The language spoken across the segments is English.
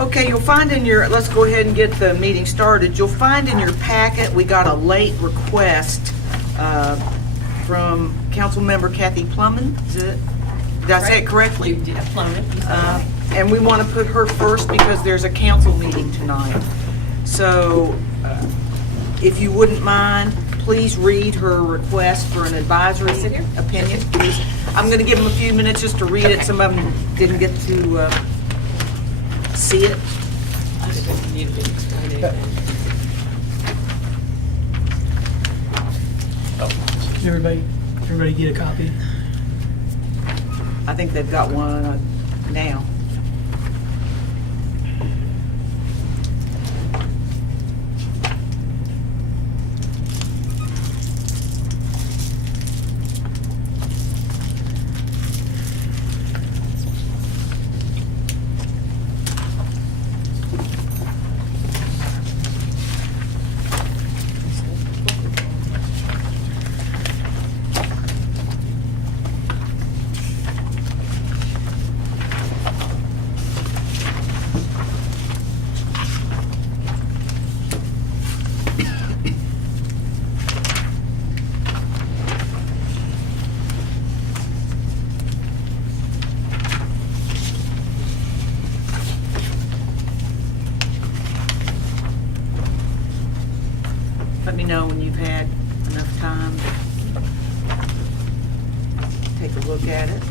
Okay, you'll find in your, let's go ahead and get the meeting started. You'll find in your packet, we got a late request from Councilmember Kathy Plumman. Did I say it correctly? Yeah, Plumman. And we want to put her first because there's a council meeting tonight. So if you wouldn't mind, please read her request for an advisory opinion. I'm going to give them a few minutes just to read it. Some of them didn't get to see it. Did everybody get a copy? I think they've got one now. Let me know when you've had enough time to take a look at it.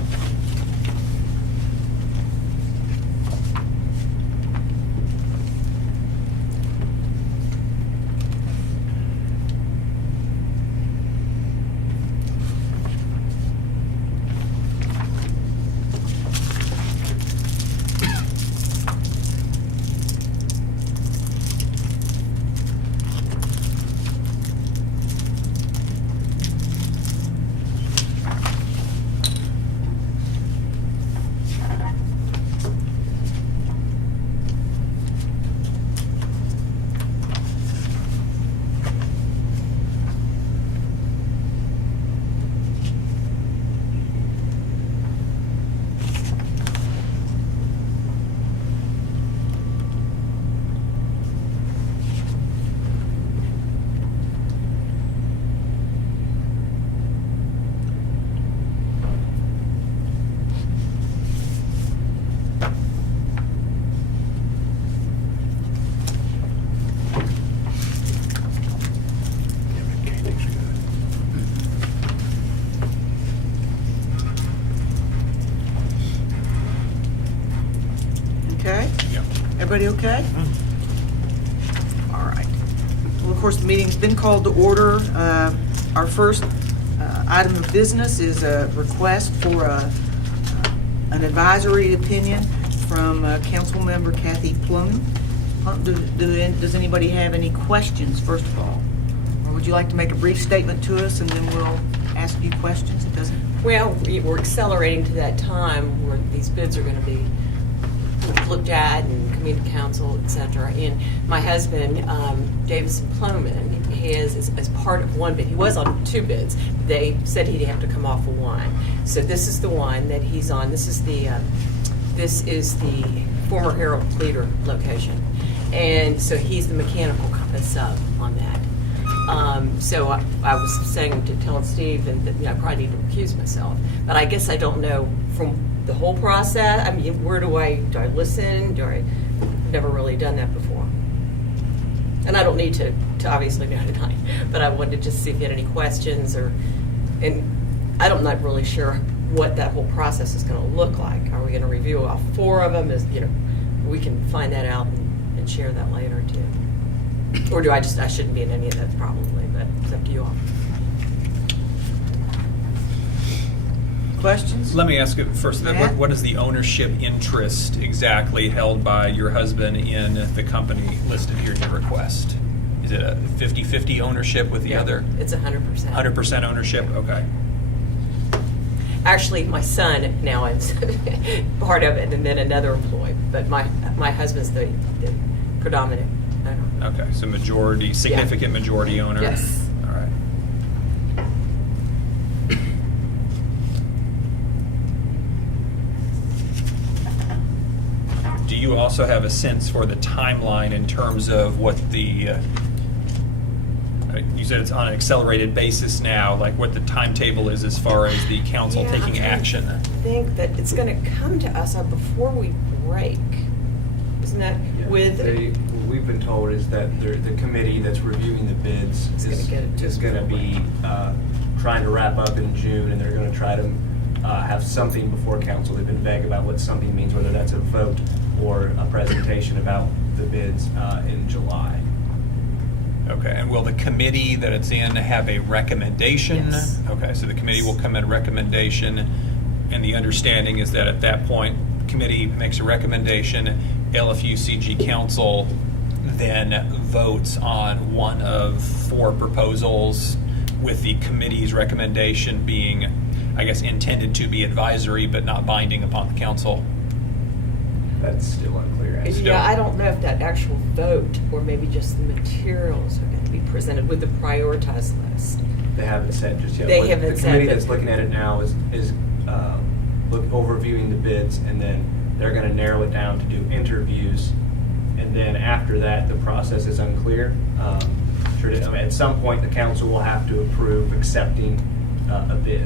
Okay? Yep. Everybody okay? All right. Well, of course, the meeting's been called to order. Our first item of business is a request for an advisory opinion from Councilmember Kathy Plumman. Does anybody have any questions, first of all? Or would you like to make a brief statement to us and then we'll ask you questions? It doesn't. Well, we're accelerating to that time where these bids are going to be looked at and coming to council, et cetera. And my husband, Davison Plowman, has, as part of one bid, he was on two bids. They said he'd have to come off of one. So this is the one that he's on. This is the former Harold Cleater location. And so he's the mechanical sub on that. So I was saying to tell Steve that I probably need to recuse myself. But I guess I don't know from the whole process. I mean, do I listen? I've never really done that before. And I don't need to obviously know tonight, but I wanted to just see if you had any questions and I'm not really sure what that whole process is going to look like. Are we going to review all four of them? We can find that out and share that later too. Or I shouldn't be in any of that probably, but it's up to you all. Questions? Let me ask you first, Yeah. what is the ownership interest exactly held by your husband in the company listed here in your request? Is it a 50-50 ownership with the other? It's 100%. 100% ownership? Okay. Actually, my son now is part of it, and then another employee. But my husband's the predominant owner. Okay, so significant majority owner? Yes. All right. do you also have a sense for the timeline in terms of what the, you said it's on an accelerated basis now, like what the timetable is as far as the council Yeah, taking action? I think that it's going to come to us before we break. Isn't that with? What we've been told is that the committee that's reviewing the bids It's gonna get it to is going to be trying to wrap up in June, and they're going to try to have something before council. They've been vague about what something means, whether that's a vote or a presentation about the bids in July. Okay, and will the committee that it's in have a recommendation? Yes. Okay, so the committee will come at a recommendation, and the understanding is that at that point, committee makes a recommendation, LFUCG council then votes on one of 4 proposals, with the committee's recommendation being, I guess, intended to be advisory but not binding upon the council. That's still unclear. as to- Yeah, I don't know if that actual vote or maybe just the materials are going to be presented with the prioritized list. They haven't said just yet. They What haven't the said committee that- that's looking at it now is overviewing the bids, and then they're going to narrow it down to do interviews, and then after that, the process is unclear. At some point, the council will have to approve accepting a bid.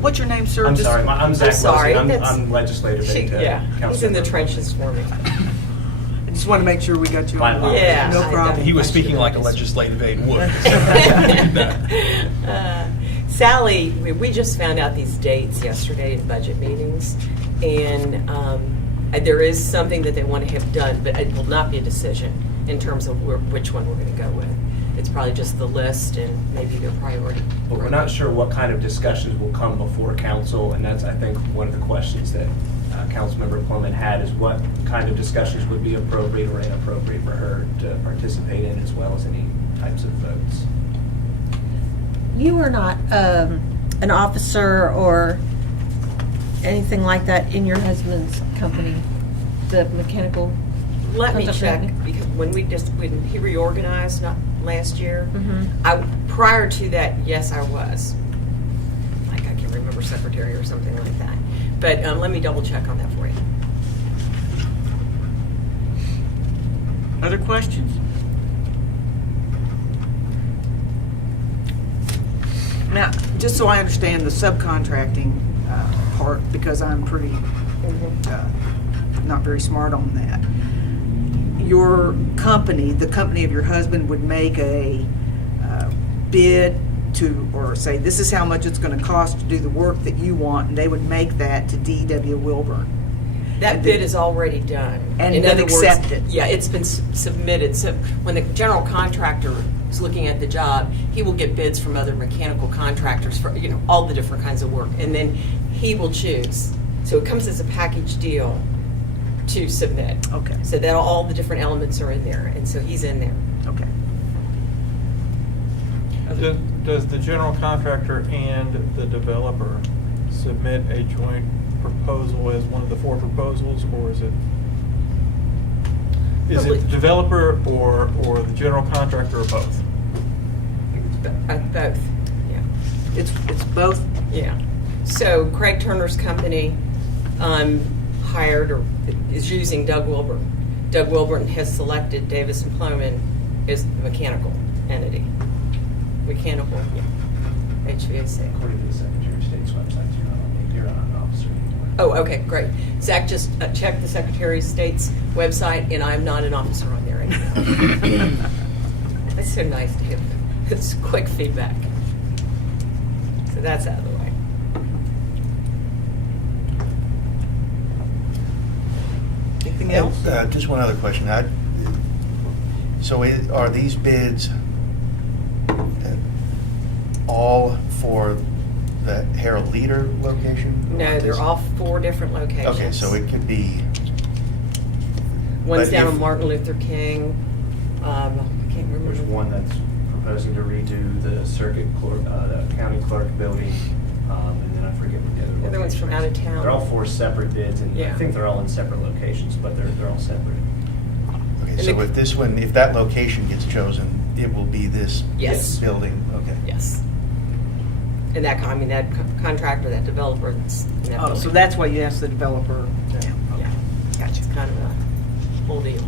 What's your name, sir? I'm Just- sorry, I'm Zach sorry, Wilson. that's- I'm legislative aide to Yeah, he's in the Councilmember. trenches for me. I just want to make sure we got you My on. apologies. Yeah. No I problem. don't- He was speaking like a legislative aide would. Sally, we just found out these dates yesterday at budget meetings, and there is something that they want to have done, but it will not be a decision in terms of which one we're going to go with. It's probably just the list and maybe their priority. But we're not sure what kind of discussions will come before council, and that's, I think, one of the questions that Councilmember Plummer had, is what kind of discussions would be appropriate or inappropriate for her to participate in, as well as any types of votes. You are not an officer or anything like that in your husband's company, the mechanical? Let me check, Okay. because when he reorganized last year, Mhm. prior to that, yes, I was. Like, I can't remember secretary or something like that. But let me double check on that for you. Other questions? Now, just so I understand the subcontracting part, because I'm pretty, not very smart on that. Your company, the company of your husband, would make a bid to, or say, this is how much it's going to cost to do the work that you want, and they would make that to D.W. Wilburn. That And bid then- is already done. And In been other words, accepted. Yeah, it's been submitted. So when the general contractor is looking at the job, he will get bids from other mechanical contractors for, all the different kinds of work. And then he will choose. So it comes as a package deal to submit. Okay. So that all the different elements are in there. And so he's in there. Okay. Does the general contractor and the developer submit a joint proposal as one of the 4 proposals, or is it the developer or the general contractor, or both? Both, yeah. It's both? Yeah. So Craig Turner's company hired or is using Doug Wilburn. Doug Wilburn has selected Davis and Plomin as the mechanical entity. Mechanical, yeah. HVAC. According to the Secretary of State's website, you're not an officer anymore. Oh, okay, great. Zach just checked the Secretary of State's website, and I'm not an officer on there anymore. That's so nice to have this quick feedback. So that's out of the way. Anything else? Just one other question. So are these bids all for the Harold Leader location? No, they're all 4 different locations. Okay, so it could be... One's but down if- on Martin Luther King. I can't remember. There's one that's proposing to redo the circuit clerk, the county clerk building, and then I forget what the other one's from out of town. They're all 4 separate bids, and I Yeah. think they're all in separate locations, but they're all separate. Okay, And so the- if this one, if that location gets chosen, it will be this Yes. building? Okay. Yes. And that contractor, that developer, that's in that Oh, so building. that's why you asked the developer? Yeah. Gotcha. It's kind of a Full deal.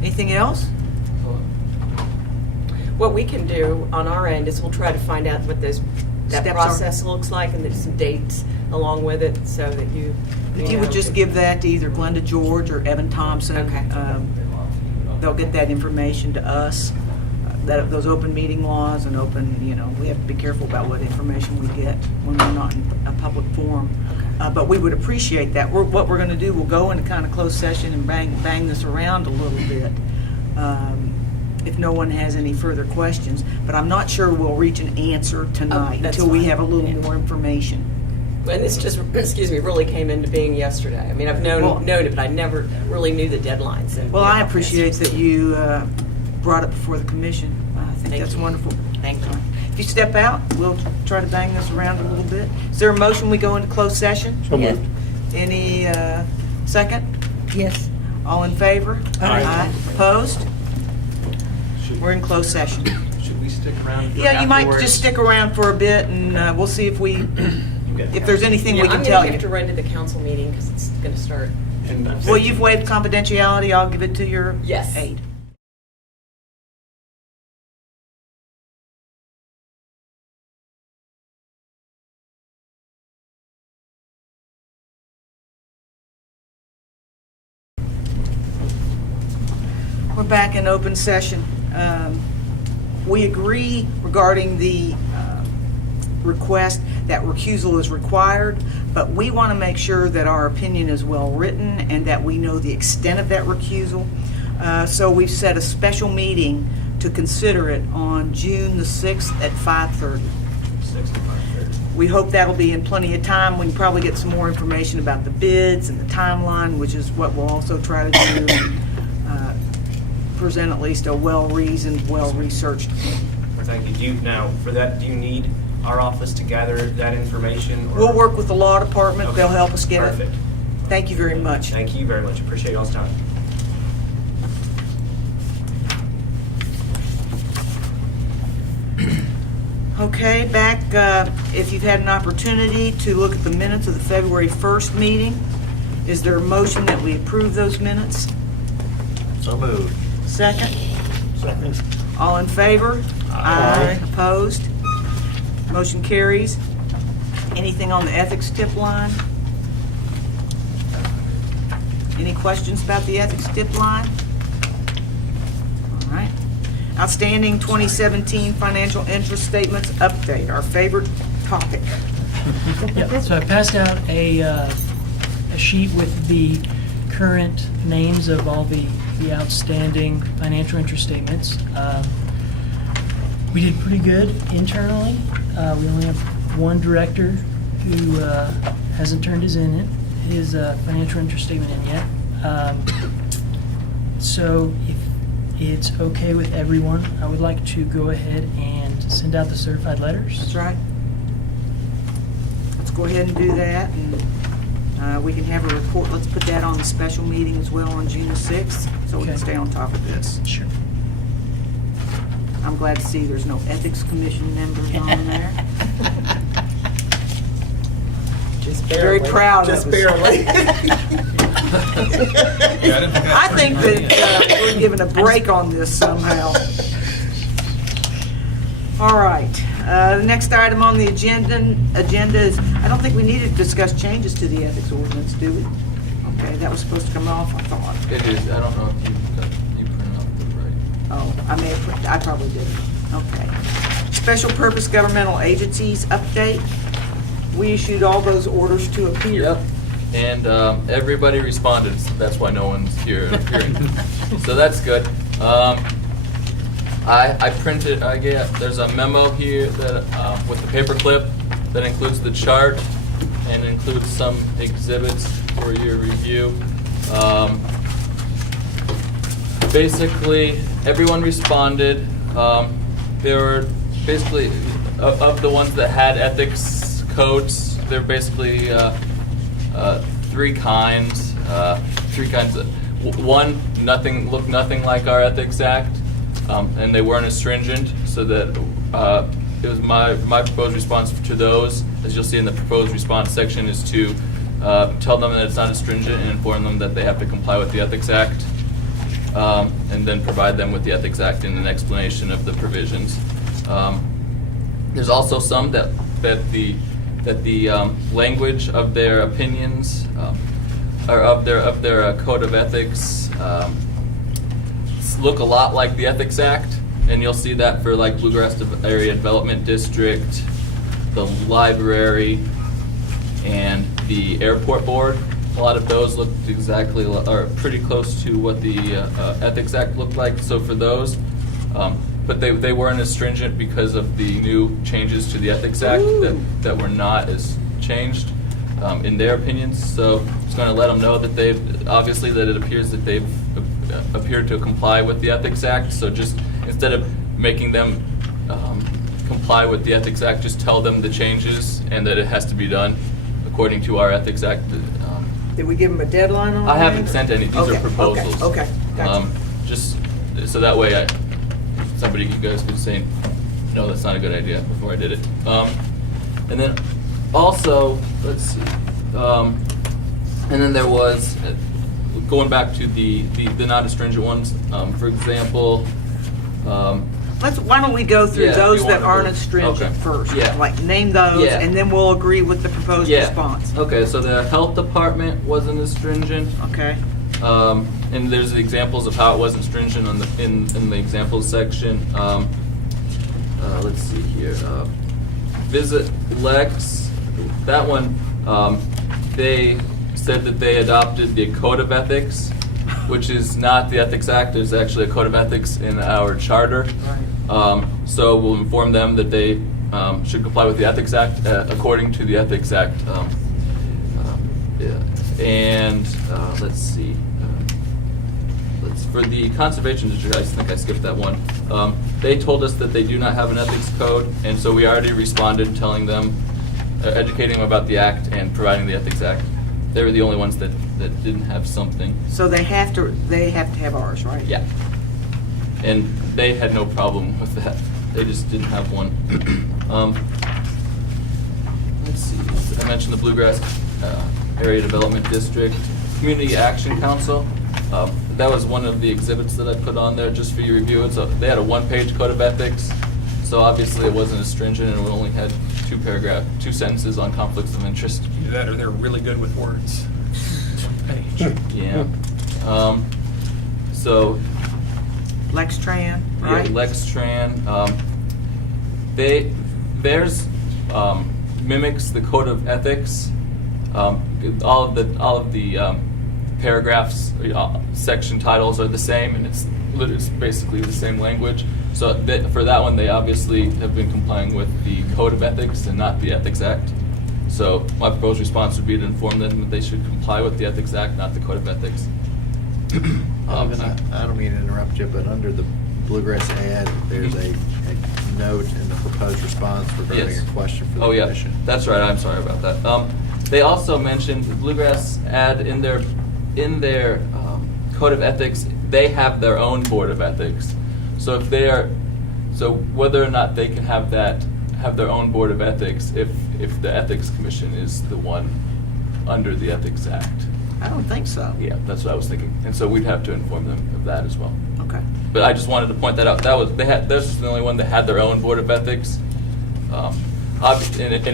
Anything else? What we can do on our end is we'll try to find out what that Steps are. process looks like, and there's some dates along with it, so that you. If you would just give that to either Glenda George or Evan Thompson. Okay. They'll get that information to us, that those open meeting laws and open, we have to be careful about what information we get when we're not in a public forum. But we would appreciate that. What we're going to do, we'll go into kind of closed session and bang this around a little bit. If no one has any further questions, but I'm not sure we'll reach an answer tonight that's until we fine. have a little Yeah. more information. And this just, really came into being yesterday. I mean, I've known it, but I never really knew the deadlines. And, Well, I appreciate that you brought it before the commission. I think Thank that's you. wonderful. Thank you. If you step out, we'll try to bang this around a little bit. Is there a motion we go into closed session? Yes. Any second? Yes. All in favor? Aye. Opposed? We're in closed session. Should we stick around? Yeah, you might just stick around for a bit, and we'll see if there's anything we can I'm tell going to have to you. run to the council meeting because it's going to start. Well, you've waived confidentiality. I'll give it to your Yes. aide. We're back in open session. We agree regarding the request that recusal is required, but we want to make sure that our opinion is well-written and that we know the extent of that recusal. So we've set a special meeting to consider it on June the 6th at 5:30. We hope that'll be in plenty of time. We can probably get some more information about the bids and the timeline, which is what we'll also try to do, and present at least a well-reasoned, well-researched opinion. Thank you. Do you need our office to gather that information? or- We'll work with the law department. Okay. They'll help us get it. Perfect. Thank you very much. Thank you very much. Appreciate y'all's time. Okay, back, if you've had an opportunity to look at the minutes of the February 1st meeting, is there a motion that we approve those minutes? So moved. Second? Second. All in favor? Aye. Opposed? Motion carries. Anything on the ethics tip line? Any questions about the ethics tip line? All right. Outstanding 2017 financial interest statements update, our favorite topic. Yeah, so I passed out a sheet with the current names of all the outstanding financial interest statements. We did pretty good internally. We only have one director who hasn't turned his financial interest statement in yet. So if it's okay with everyone, I would like to go ahead and send out the certified letters. That's right. Let's go ahead and do that, and we can have a report. Let's put that on the special meeting as well on June the 6th, so we can Okay. stay on top of this. Sure. I'm glad to see there's no Ethics Commission members on there. Just Very proud of us. Just barely. I think that we're given a break on this somehow. All right, the next item on the agenda is, I don't think we need to discuss changes to the ethics ordinance, do we? Okay, that was supposed to come off, I thought. It is, I don't know if you printed off the right. Oh, I probably didn't. Okay. Special Purpose Governmental Agencies update. We issued all those orders to appear. Yep, and everybody responded, so that's why no one's here appearing. So that's good. There's a memo here that with the paper clip that includes the chart and includes some exhibits for your review. Basically, everyone responded. There were basically, of the ones that had ethics codes, there were basically three kinds. One, looked nothing like our Ethics Act, and they weren't as stringent, so that my proposed response to those, as you'll see in the proposed response section, is to tell them that it's not as stringent and inform them that they have to comply with the Ethics Act, and then provide them with the Ethics Act and an explanation of the provisions. There's also some that the language of their opinions or of their code of ethics look a lot like the Ethics Act, and you'll see that for like Bluegrass Area Development District, the library, and the airport board. A lot of those looked exactly or pretty close to what the Ethics Act looked like. So for those, but they weren't as stringent because of the new changes to the Ethics Act that were not as changed in their opinions. So just going to let them know that that it appears that they've appeared to comply with the Ethics Act. So just instead of making them comply with the Ethics Act, just tell them the changes and that it has to be done according to our Ethics Act. Did we give them a deadline on that? I haven't sent any. These Okay, are proposals. Okay, gotcha. Just so that way, you guys could say, no, that's not a good idea before I did it. And then also, let's see. And then there was going back to the non-astringent ones. For example. Why don't we go through Yeah, those you that wanna aren't go- astringent okay. first? Yeah. Like, name those, Yeah. and then we'll agree with the proposed response. Okay, so the health department wasn't as stringent. Okay. And there's examples of how it wasn't stringent in the examples section. Let's see here. Visit Lex. That one, they said that they adopted the Code of Ethics, which is not the Ethics Act. There's actually a Code of Ethics in our charter. Right. So we'll inform them that they should comply with the Ethics Act according to the Ethics Act. And let's see. For the conservation district, I think I skipped that one. They told us that they do not have an ethics code, and so we already responded telling them, educating them about the act and providing the Ethics Act. They were the only ones that didn't have something. So they have to have ours, right? Yeah. And they had no problem with that. They just didn't have one. Let's see. I mentioned the Bluegrass Area Development District. Community Action Council. That was one of the exhibits that I put on there just for your review. They had a one-page code of ethics. So obviously it wasn't as stringent, and it only had two sentences on conflicts of interest. Either that or they're really good with words. Page. Yeah. So Lextran, right? yeah, Lextran. Theirs mimics the code of ethics. All of the paragraphs, section titles are the same, and it's basically the same language. So for that one, they obviously have been complying with the Code of Ethics and not the Ethics Act. So my proposed response would be to inform them that they should comply with the Ethics Act, not the Code of Ethics. I don't mean to interrupt you, but under the Bluegrass ad, there's a note in the proposed response regarding Yes. a question for the Oh, yeah, commission. that's right, I'm sorry about that. They also mentioned the Bluegrass ad in their Code of Ethics, they have their own Board of Ethics. So whether or not they can have their own Board of Ethics if the Ethics Commission is the one under the Ethics Act. I don't think so. Yeah, that's what I was thinking. And so we'd have to inform them of that as well. Okay. But I just wanted to point that out. This was the only one that had their own Board of Ethics. And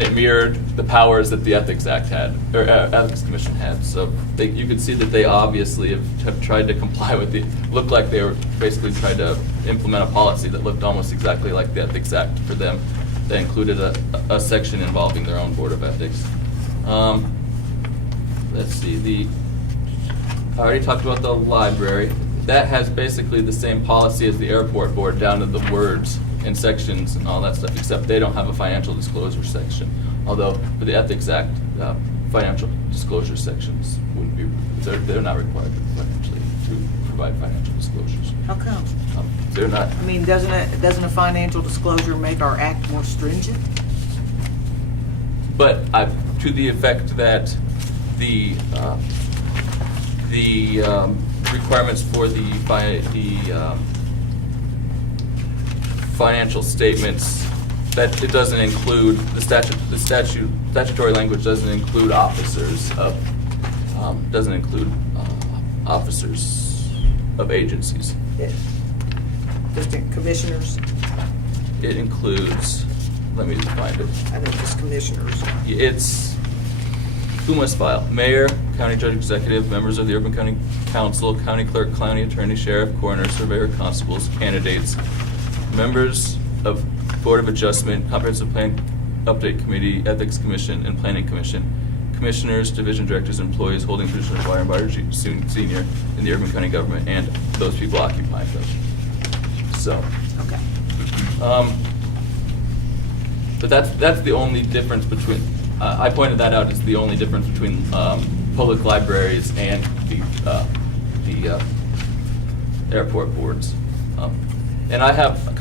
it mirrored the powers that the Ethics Act had, or Ethics Commission had. So you could see that they obviously have tried to comply with looked like they were basically trying to implement a policy that looked almost exactly like the Ethics Act for them. That included a section involving their own Board of Ethics. Let's see, I already talked about the library. That has basically the same policy as the airport board down to the words and sections and all that stuff, except they don't have a financial disclosure section. Although for the Ethics Act, financial disclosure sections wouldn't be, they're not required to provide financial disclosures. How come? They're not. I mean, doesn't a financial disclosure make our act more stringent? But to the effect that the requirements for the financial statements that it doesn't include, the statutory language doesn't include officers of, doesn't include officers of agencies. Just commissioners, It includes, let me find it. I think just commissioners. It's, who must file? Mayor, county judge executive, members of the Urban County Council, county clerk, county attorney, sheriff, coroner, surveyor, constables, candidates, members of Board of Adjustment, Comprehensive Plan Update Committee, Ethics Commission, and Planning Commission, commissioners, division directors, employees holding position of fire and fire senior in the Urban County government, and those people occupying them. So. Okay. But that's the only difference between, I pointed that out as the only difference between public libraries and the airport boards. And I have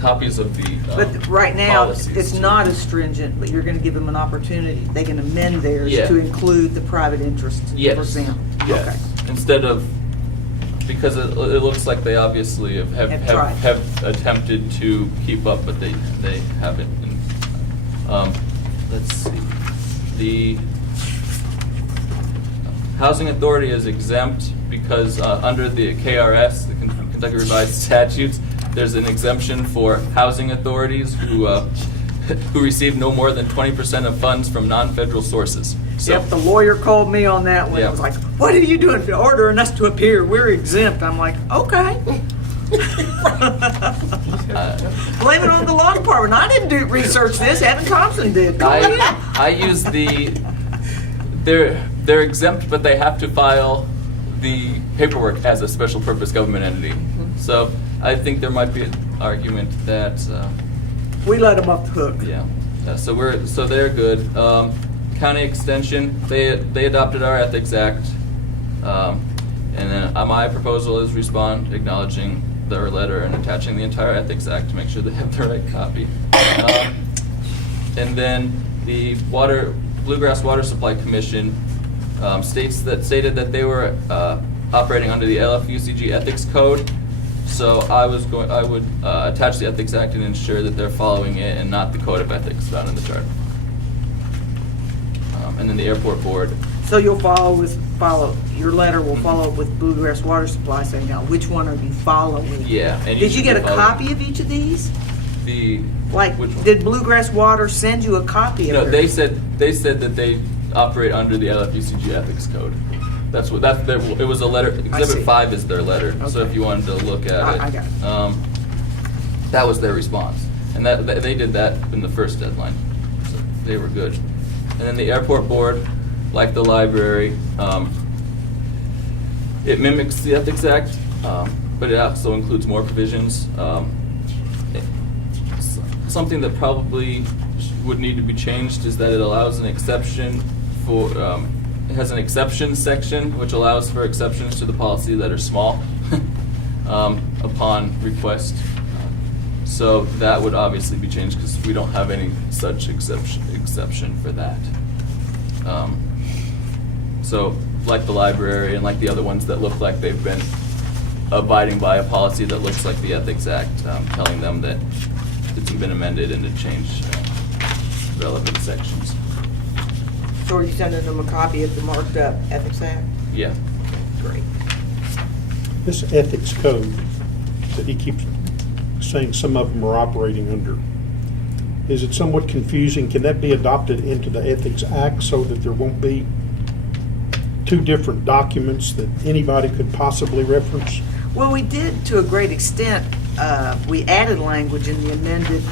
copies of the But right now, policies, it's too. not as stringent, but you're gonna give them an opportunity. They can amend theirs Yeah. to include the private interest, for Yes. example. Yes. Okay. Instead of, because it looks like they obviously Have tried. have attempted to keep up, but they haven't. And, let's see. The Housing Authority is exempt because under the KRS, the Kentucky Revised Statutes, there's an exemption for housing authorities who who receive no more than 20% of funds from non-federal sources. So, Yep, the lawyer called me on that one. Yeah. It was like, what are you doing to ordering us to appear? We're exempt. I'm like, okay. Blame it on the law department. I didn't research this. Evan Thompson did. Go ahead. I use they're exempt, but they have to file the paperwork as a special purpose government entity. So I think there might be an argument that, We let them off the hook. yeah, so they're good. County Extension, they adopted our Ethics Act, and then my proposal is respond acknowledging their letter and attaching the entire Ethics Act to make sure they have the right copy. And then the Bluegrass Water Supply Commission stated that they were operating under the LFUCG Ethics Code. So I would attach the Ethics Act and ensure that they're following it and not the Code of Ethics found in the charter. And then the Airport Board. So you'll your letter will follow with Bluegrass Water Supply saying, now, which one are you following? Yeah. And Did you should get a follow copy of each of these? Which one? Did Bluegrass Water send you a copy of No, it? they said that they operate under the LFUCG Ethics Code. It was a letter. see. Exhibit 5 is their letter. So Okay. if you wanted to look at it, I got it. that was their response, and that they did that in the first deadline. So they were good. And then the Airport Board, like the library, it mimics the Ethics Act, but it also includes more provisions. Something that probably would need to be changed is that it allows an exception for, it has an exceptions section, which allows for exceptions to the policy that are small upon request. So that would obviously be changed because we don't have any such exception for that. So like the library and like the other ones that look like they've been abiding by a policy that looks like the Ethics Act, telling them that it's been amended and to change relevant sections. So are you sending them a copy of the marked up Ethics Act? Yeah. Great. This ethics code that he keeps saying some of them are operating under, is it somewhat confusing? Can that be adopted into the Ethics Act so that there won't be two different documents that anybody could possibly reference? Well, we did to a great extent. We added language in the amended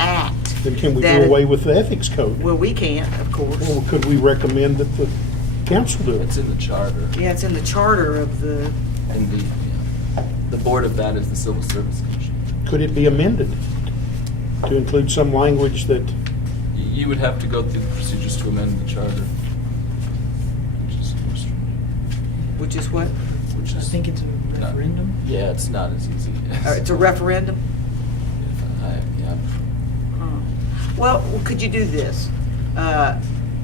act. Then can we that do it- away with the ethics code? Well, we can't, of course. Or could we recommend that the council do It's it? in the charter. Yeah, it's in the charter of the, And the board of that is the Civil Service Commission. Could it be amended to include some language that, You would have to go through the procedures to amend the charter. which is what? Which I is think it's a referendum. Yeah, it's not as easy. It's a referendum? Yeah. Well, could you do this?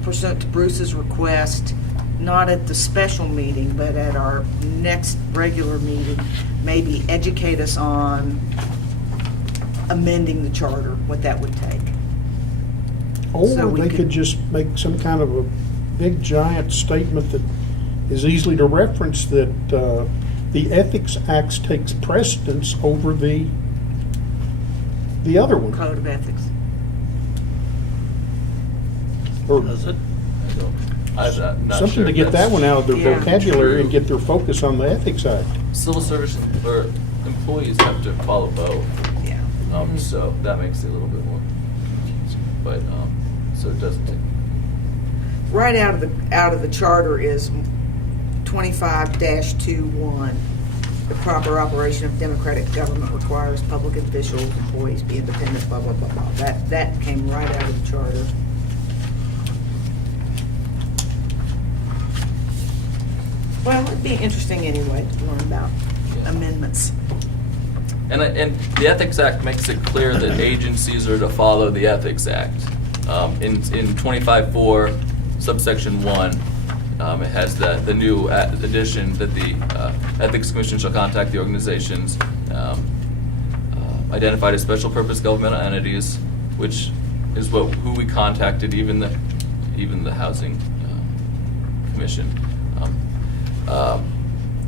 Pursuant to Bruce's request, not at the special meeting, but at our next regular meeting, maybe educate us on amending the charter, what that would take. So Or we they could- could just make some kind of a big giant statement that is easily to reference that the Ethics Act takes precedence over the other one. Code of ethics. Or Does it? I'm not something sure to if get that that's one out of their Yeah. vocabulary and true. get their focus on the Ethics Act. Civil service or employees have to follow both. Yeah. So that makes it a little bit more confusing. But so it doesn't take. Right out of the charter is 25-21. The proper operation of democratic government requires public officials, employees be independent, blah, blah, blah, blah. That came right out of the charter. Well, it'd be interesting anyway to learn about Yeah. amendments. And the Ethics Act makes it clear that agencies are to follow the Ethics Act. In 25.4, subsection 1, it has the new addition that the Ethics Commission shall contact the organizations identified as special purpose governmental entities, which is who we contacted, even the Housing Commission.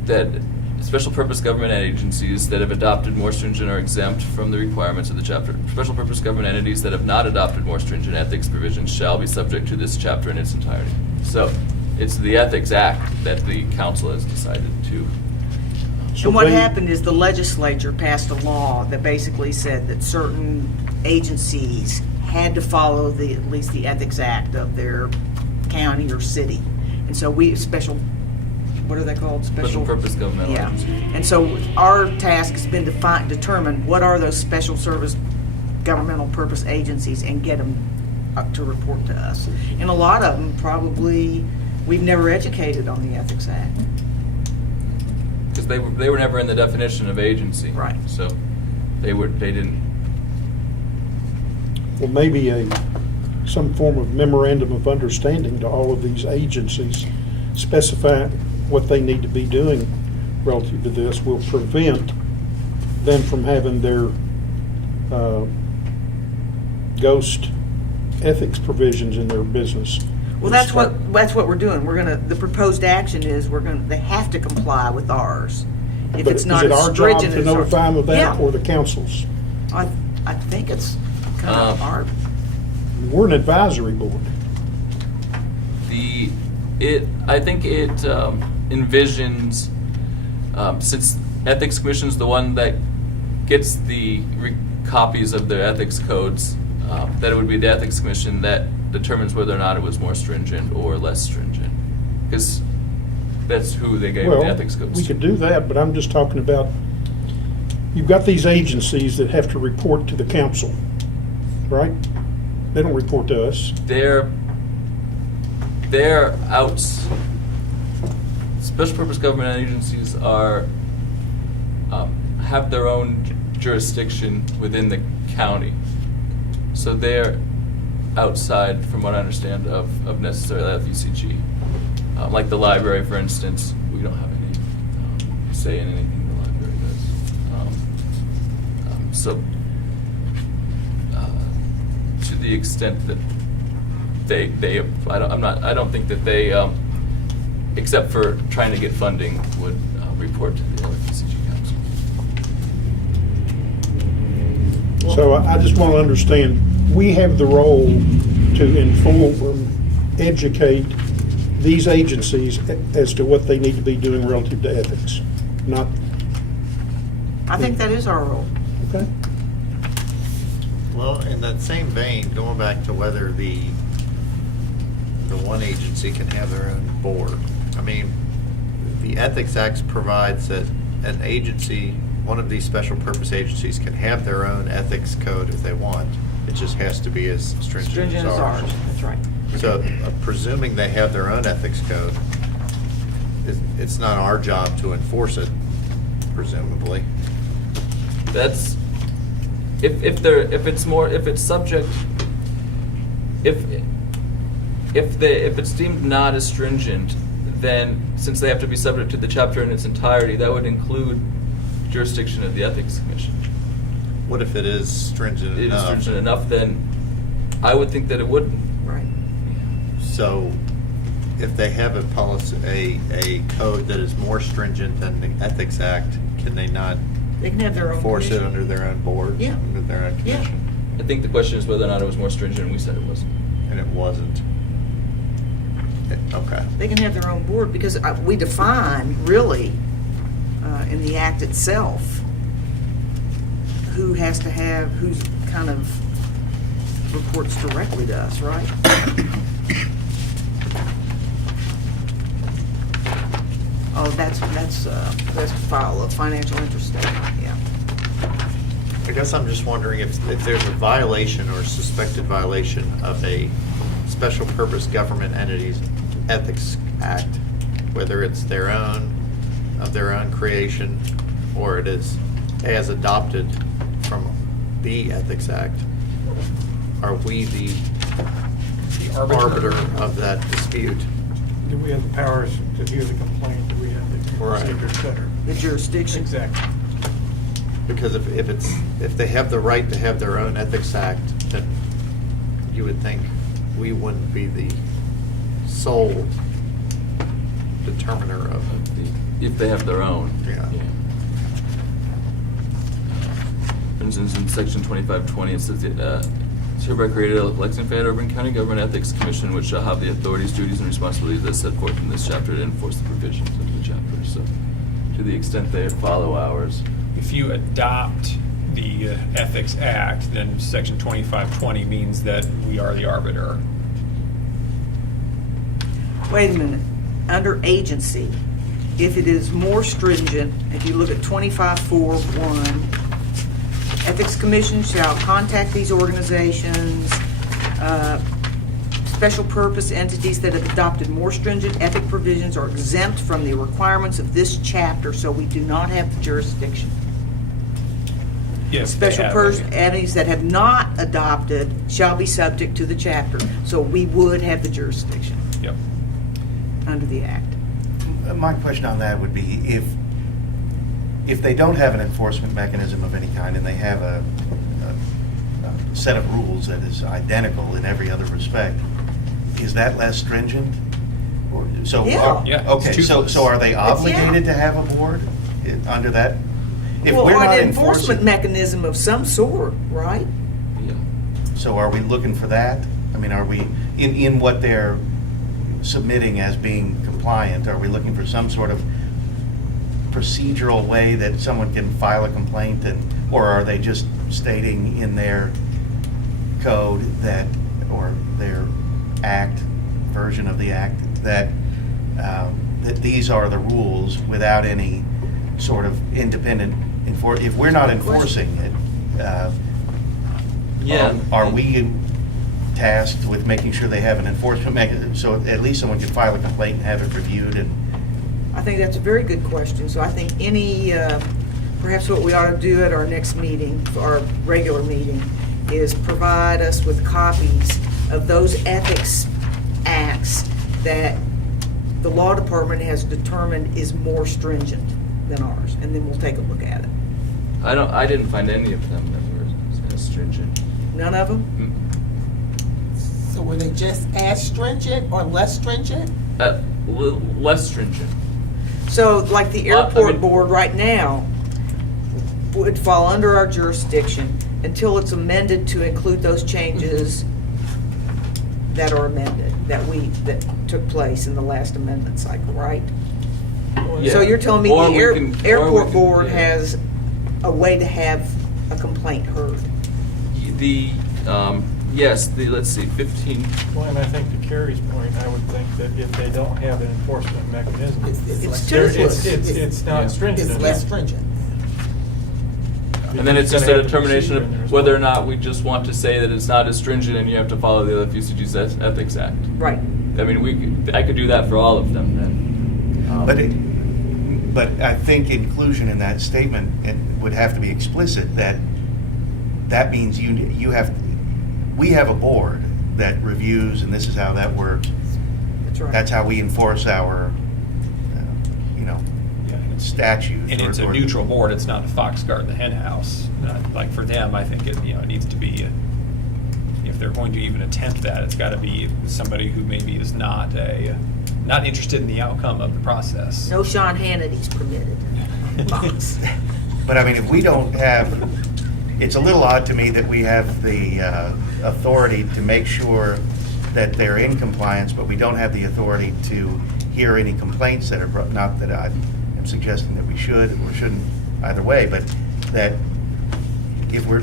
That special purpose government agencies that have adopted more stringent or exempt from the requirements of the chapter. Special purpose government entities that have not adopted more stringent ethics provisions shall be subject to this chapter in its entirety. So it's the Ethics Act that the council has decided to. So And what they- happened is the legislature passed a law that basically said that certain agencies had to follow at least the Ethics Act of their county or city. And so what are they called? Special purpose governmental Yeah. agencies. And so our task has been to determine what are those special service governmental purpose agencies and get them to report to us. And a lot of them probably, we've never educated on the Ethics Act. Because they were never in the definition of agency. Right. So they didn't. Well, maybe some form of memorandum of understanding to all of these agencies, specify what they need to be doing relative to this will prevent them from having their ghost ethics provisions in their business. Well, that's what we're doing. The proposed action is they have to comply with ours. If But it's is not it as our job stringent to as ours. notify them of that, Yeah. or the council's? I think it's kind of our, We're an advisory board. I think it envisions, since Ethics Commission's the one that gets the copies of their ethics codes, that it would be the Ethics Commission that determines whether or not it was more stringent or less stringent. Because that's who they gave the ethics codes We to. could do that, but I'm just talking about, you've got these agencies that have to report to the council, right? They don't report to us. They're outs. Special purpose government agencies have their own jurisdiction within the county, so they're outside, from what I understand, of necessarily FECG. Like the library, for instance, we don't have any say in anything the library does. So, to the extent that I don't think that they, except for trying to get funding, would report to the LFCG Council. So I just want to understand, we have the role to inform, educate these agencies as to what they need to be doing relative to ethics, not, I think that is our role. okay? Well, in that same vein, going back to whether the one agency can have their own board. I mean, the Ethics Act provides that an agency, one of these special purpose agencies, can have their own ethics code if they want. It just has to be as stringent as ours. That's right. So, presuming they have their own ethics code, it's not our job to enforce it, presumably. That's if it's deemed not as stringent, then since they have to be subject to the chapter in its entirety, that would include jurisdiction of the Ethics Commission. What if it is stringent it is enough? stringent enough, then I would think that it would. Right. So if they have a policy, a code that is more stringent than the Ethics Act, can they not They can have their own enforce it commission. under their own board? Yeah. Under their own Yeah. commission? I think the question is whether or not it was more stringent, and we said it wasn't. And it wasn't. Okay. They can have their own board because we define really in the act itself who has to have, who's kind of reports directly to us, right? Oh, that's file of financial interest statement, yeah. I guess I'm just wondering if there's a violation or suspected violation of a special purpose government entity's Ethics Act, whether it's their own, of their own creation, or it is as adopted from the Ethics Act, are we the arbiter of that dispute? Do we have the powers to hear the complaint? Do we have the Right. procedure setter? The jurisdiction. Exactly. Because if they have the right to have their own Ethics Act, then you would think we wouldn't be the sole determiner of it. If they have their own. Yeah. For instance, in section 2520, it says, it's hereby created a Lexington Fayette Urban County Government Ethics Commission, which shall have the authorities, duties, and responsibilities as set forth in this chapter to enforce the provisions of the chapter. So, to the extent they follow ours. If you adopt the Ethics Act, then section 2520 means that we are the arbiter. Wait a minute. Under agency, if it is more stringent, if you look at 25.4.1, Ethics Commission shall contact these organizations, special purpose entities that have adopted more stringent ethic provisions are exempt from the requirements of this chapter, so we do not have the jurisdiction. Yes, they Special have. purpose entities that have not adopted shall be subject to the chapter, so we would have the jurisdiction Yep. under the act. My question on that would be if they don't have an enforcement mechanism of any kind and they have a set of rules that is identical in every other respect, is that less stringent? Or, so Yeah. Yeah, it's okay, toothless. so are they obligated yeah. to have a board under that? If Well, we're or not an enforcement enforcing, mechanism of some sort, right? Yeah. so are we looking for that? I mean, are we in what they're submitting as being compliant? Are we looking for some sort of procedural way that someone can file a complaint, or are they just stating in their code that, or their act, version of the act, that that these are the rules without any sort of independent if we're not enforcing it, are we tasked with making sure they have an enforcement mechanism, so at least someone can file a complaint and have it reviewed? And I think that's a very good question. So I think perhaps what we ought to do at our next meeting, our regular meeting, is provide us with copies of those ethics acts that the law department has determined is more stringent than ours, and then we'll take a look at it. I didn't find any of them that were as stringent. None of them? So were they just as stringent or less stringent? Less stringent. So like the Well, I airport mean- board right now would fall under our jurisdiction until it's amended to include those changes that are amended, that took place in the last amendment cycle, right? Yeah. So you're telling me Or the we can- or we airport can- board yeah. has a way to have a complaint heard? Yes, let's see, 15. Well, and I think to Carrie's point, I would think that if they don't have an enforcement mechanism, It's they're- toothless. it's not Yeah. stringent It's enough. less stringent. And then it's just gotta a have the determination procedure in there of as whether or well. not we just want to say that it's not as stringent and you have to follow the LFUCG's Ethics Act. Right. I mean, I could do that for all of them then. But I think inclusion in that statement, it would have to be explicit that means we have a board that reviews, and this is how that works. That's right. That's how we enforce our, Yeah, statute. And it's a or- neutral board, it's not the fox guard, the hen house. Like for them, I think it, it needs to be, if they're going to even attempt that, it's gotta be somebody who maybe is not interested in the outcome of the process. No Sean Hannity's permitted. But I mean, if we don't have, it's a little odd to me that we have the authority to make sure that they're in compliance, but we don't have the authority to hear any complaints that are brought, not that I am suggesting that we should or shouldn't either way, but that if we're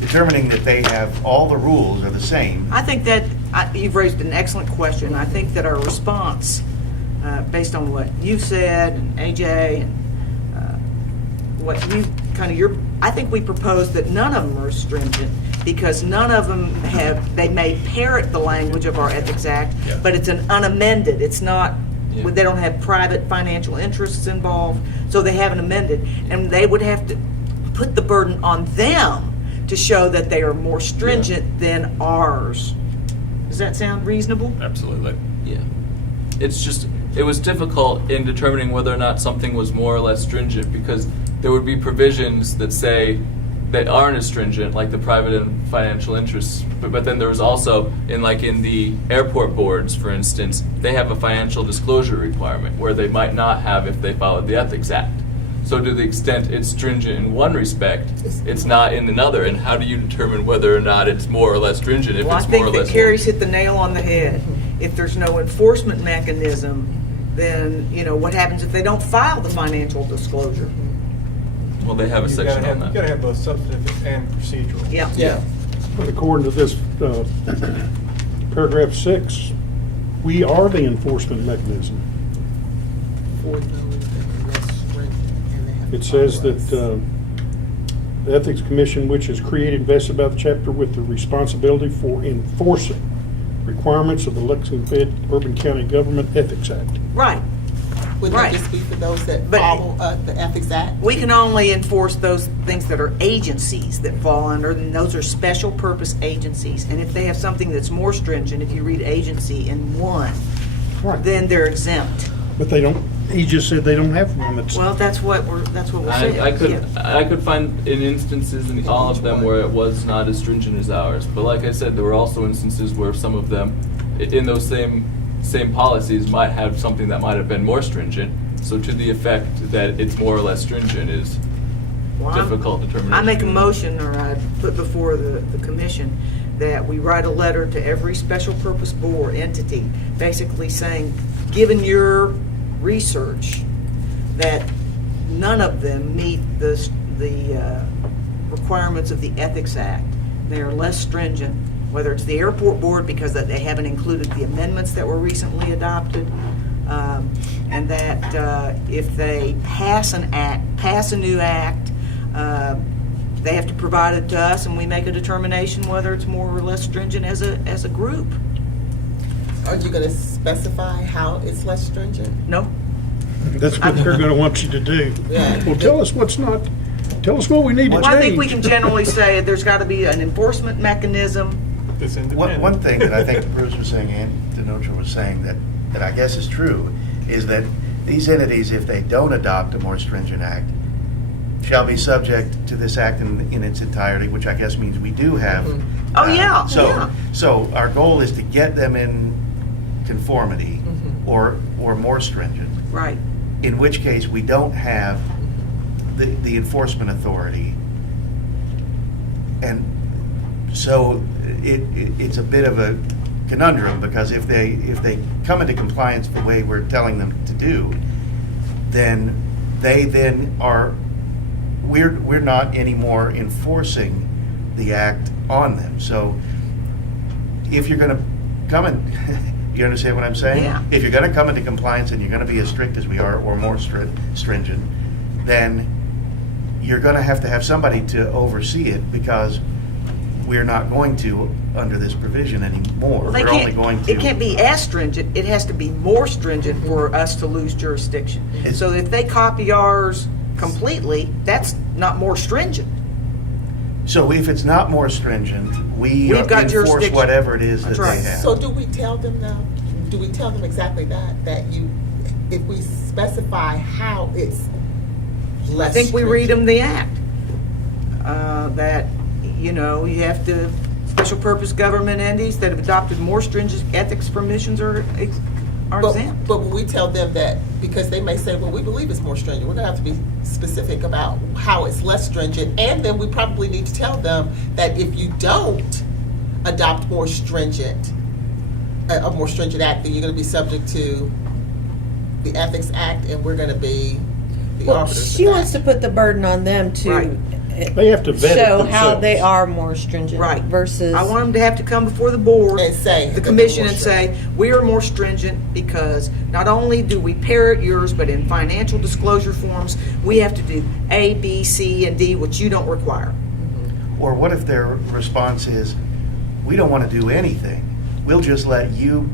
determining that they have, all the rules are the same. I think that, you've raised an excellent question. I think that our response, based on what you said, and AJ, and what you, I think we proposed that none of them are stringent, because none of them they may parrot the language of our Ethics Act, Yeah. but it's an unamended. It's not, Yeah. they don't have private financial interests involved, so they haven't amended. And they would have to put the burden on them to show that they are more stringent than ours. Does that sound reasonable? Absolutely. Yeah. It's just, it was difficult in determining whether or not something was more or less stringent, because there would be provisions that say that aren't as stringent, like the private and financial interests. But then there was also, in the airport boards, for instance, they have a financial disclosure requirement where they might not have if they followed the Ethics Act. So to the extent it's stringent in one respect, it's not in another. And how do you determine whether or not it's more or less stringent if Well, I it's more or think less? that Carrie's hit the nail on the head. If there's no enforcement mechanism, then, what happens if they don't file the financial disclosure? Well, they have a You section gotta on have, that. you gotta have both substantive and procedural. Yeah. Yeah. But according to this, paragraph 6, we are the enforcement mechanism. For those that are less stringent and they have It says that authorized. the Ethics Commission, which is created and vested by the chapter with the responsibility for enforcing requirements of the Lexington Urban County Government Ethics Act. Right. Wouldn't right. that just be for those that But- follow the Ethics Act? We can only enforce those things that are agencies that fall under, and those are special purpose agencies. And if they have something that's more stringent, if you read agency in one, Right. then they're exempt. But they don't, he just said they don't have one that's. Well, that's what we're saying. I could find in instances in all of them where it was not as stringent as ours. But like I said, there were also instances where some of them, in those same policies, might have something that might have been more stringent. So to the effect that it's more or less stringent is Well, I'm- difficult determination. I make a motion, or I put before the commission, that we write a letter to every special purpose board entity, basically saying, given your research, that none of them meet the requirements of the Ethics Act. They are less stringent, whether it's the airport board because they haven't included the amendments that were recently adopted, and that if they pass a new act, they have to provide it to us, and we make a determination whether it's more or less stringent as a group. Are you gonna specify how it's less stringent? No? That's what they're gonna want you to do. Yeah. Well, tell us what's not, tell us what we need to Well, I think we change. can generally say there's got to be an enforcement mechanism. It's independent. One thing that I think Bruce was saying and Denotra was saying that I guess is true, is that these entities, if they don't adopt a more stringent act, shall be subject to this act in its entirety, which I guess means we do have. Oh, yeah, So, yeah. so our goal is to get them in conformity or more stringent, Right. in which case we don't have the enforcement authority. And so it's a bit of a conundrum, because if they come into compliance the way we're telling them to do, then we're not anymore enforcing the act on them. So if you're going to come in, you understand what I'm saying? Yeah. If you're going to come into compliance and you're going to be as strict as we are or more stringent, then you're going to have somebody to oversee it, because we're not going to under this provision anymore. They We're only going to. It can't be as stringent, it has to be more stringent for us to lose jurisdiction. It's- So if they copy ours completely, that's not more stringent. So if it's not more stringent, we We've got enforce jurisdiction. whatever it is that That's they right. have. So do we tell them now, do we tell them exactly that you if we specify how it's I less think we read them stringent? the act. That, you know, you have to, special purpose government entities that have adopted more stringent ethics permissions are exempt. But when we tell them that, because they may say, well, we believe it's more stringent, we're gonna have to be specific about how it's less stringent. And then we probably need to tell them that if you don't adopt more stringent, a more stringent act, then you're gonna be subject to the Ethics Act, and we're gonna be the Well, arbiters. she of wants to that. put the burden on them to Right. They have to vet it show how they themselves. are more stringent Right. versus. I want them to have to come before the board. And say The that they're commission more and say, we are more stringent because not only do we parrot yours, but in financial disclosure forms, we have to do A, B, C, and D, which you don't require. Or what if their response is, we don't want to do anything. We'll just let you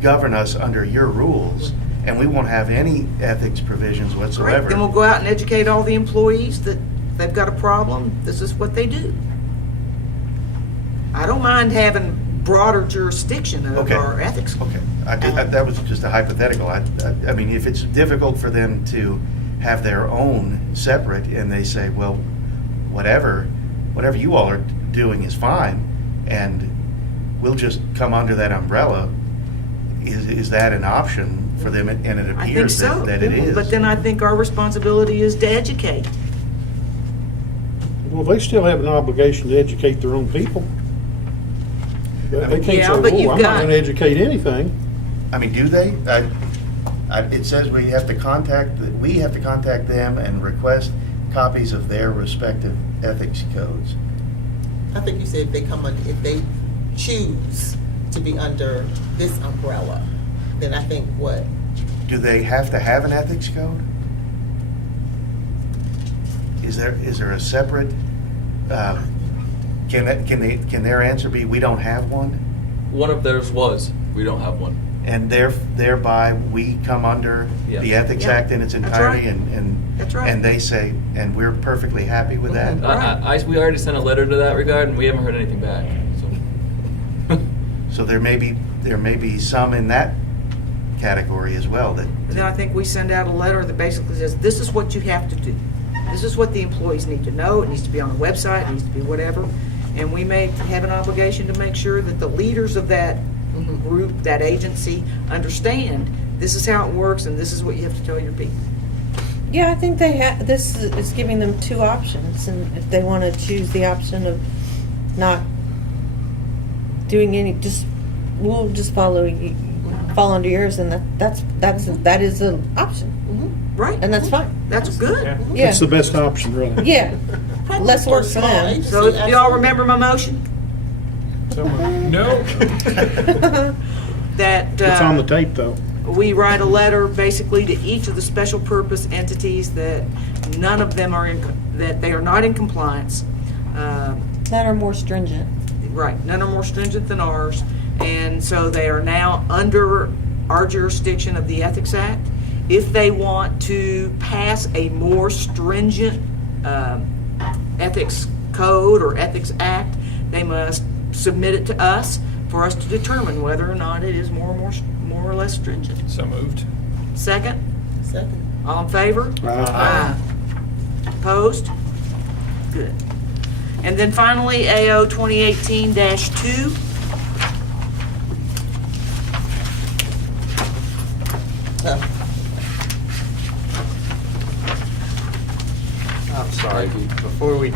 govern us under your rules, and we won't have any ethics provisions Correct. whatsoever. Then we'll go out and educate all the employees that they've got a problem, this is what they do. I don't mind having broader jurisdiction of Okay. our ethics. Okay, that was just a hypothetical. I mean, if it's difficult for them to have their own separate, and they say, well, whatever you all are doing is fine, and we'll just come under that umbrella, is that an option for them? And it I think appears so. that it is. But then I think our responsibility is to educate. Well, they still have an obligation to educate their own people. They can't say, Yeah, but oh, you've I'm not got- going to educate anything. I mean, do they? It says we have to contact them and request copies of their respective ethics codes. I think you said if they choose to be under this umbrella, then I think what? Do they have to have an ethics code? Is there a separate? Can their answer be we don't have one, One of theirs was, we don't have one. and thereby we come under Yeah. the Ethics Yeah, Act in its that's entirety, right. and That's right. and they say, and we're perfectly happy with that. Right. We already sent a letter to that regard, and we haven't heard anything back, so. So there may be some in that category as well that. And then I think we send out a letter that basically says, this is what you have to do. This is what the employees need to know. It needs to be on the website, it needs to be whatever. And we may have an obligation to make sure that the leaders of that group, that agency, understand this is how it works and this is what you have to tell your people. Yeah, I think this is giving them two options, and if they want to choose the option of not doing any, we'll just fall under yours, and that is an option, Right. and that's fine. That's good. Yeah. Yeah, That's the best option, really. yeah. Probably Less work a for small them. agency, So if y'all absolutely. remember my motion, No. that It's on the tape, though. we write a letter basically to each of the special purpose entities that none of them are that they are not in compliance. That are more stringent. Right, none are more stringent than ours, and so they are now under our jurisdiction of the Ethics Act. If they want to pass a more stringent ethics code or ethics act, they must submit it to us for us to determine whether or not it is more or less stringent. So moved. Second, Second. all in favor? Aye. Opposed? Good. And then finally, AO 2018-2. I'm sorry, before we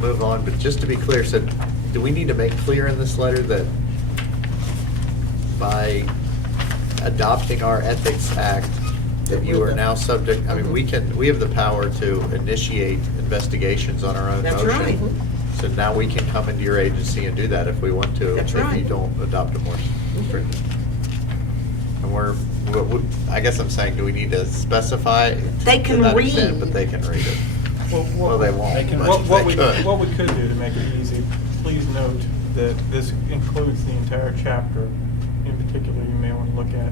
move on, but just to be clear, so do we need to make clear in this letter that by adopting our Ethics Act, that you are now subject, I mean, we have the power to initiate investigations on our own That's motion. right. So now we can come into your agency and do that if we want to. That's If you right. don't adopt a more stringent. And I guess I'm saying, do we need to specify? They can to that read. extent, But they can read it. Well, they won't. They can- but What they could. we could do to make it easy, please note that this includes the entire chapter. In particular, you may want to look at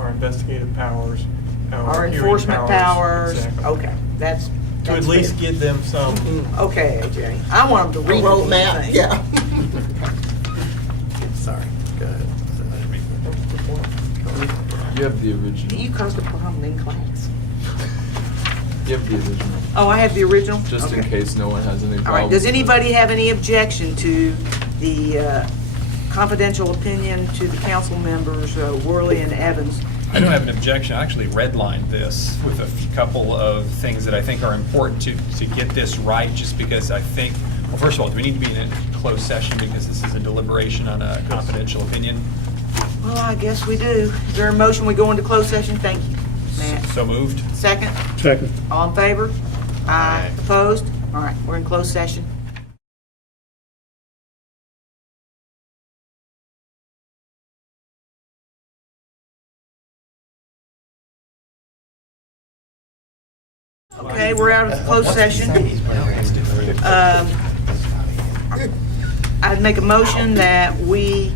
our investigative powers, Our hearing enforcement powers, exactly. okay, that's. To that's at least fair. give them some, Okay, AJ, I want them to A read the whole roadmap, thing. yeah. Sorry, go ahead. You have the original. You caused a problem in class. You have the original. Oh, I have the original? Just in Okay. case no one has any problems. All right, does with it. anybody have any objection to the confidential opinion to the council members, Worley and Evans? I don't have an objection. I actually redlined this with a couple of things that I think are important to get this right, just because I think, well, first of all, do we need to be in a closed session because this is a deliberation on a confidential opinion? Well, I guess we do. Is there a motion we go into closed session? Thank you, Matt. So moved? Second? Second. All in favor? Aye. Opposed? All right, we're in closed session. Okay, we're out of closed session. I'd make a motion that we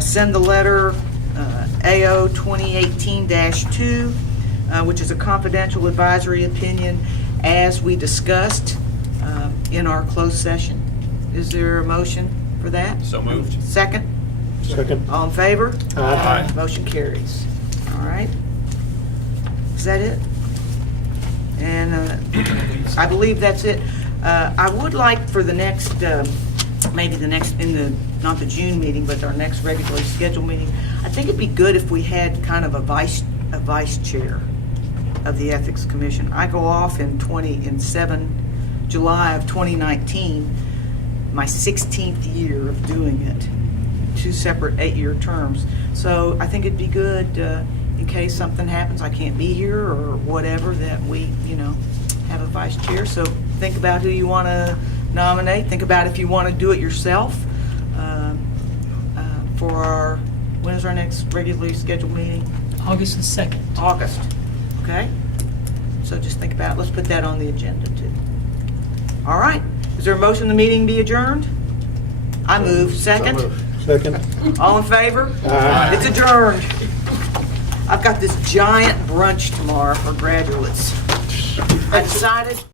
send the letter AO 2018-2, which is a confidential advisory opinion, as we discussed in our closed session. Is there a motion for that? So moved? Second? Second. All in favor? Aye. Motion carries. All right. Is that it? And I believe that's it. I would like for the next, maybe the next, not the June meeting, but our next regularly scheduled meeting, I think it'd be good if we had kind of a vice chair of the Ethics Commission. I go off in July of 2019, my 16th year of doing it, 2 separate 8-year terms. So I think it'd be good, in case something happens, I can't be here or whatever, that we, have a vice chair. So think about who you want to nominate. Think about if you want to do it yourself for our, when is our next regularly scheduled meeting? August the 2nd. August, okay? So just think about it. Let's put that on the agenda too. All right. Is there a motion the meeting be adjourned? I move. Second? Second. All in favor? Aye. It's adjourned. I've got this giant brunch tomorrow for graduates. I decided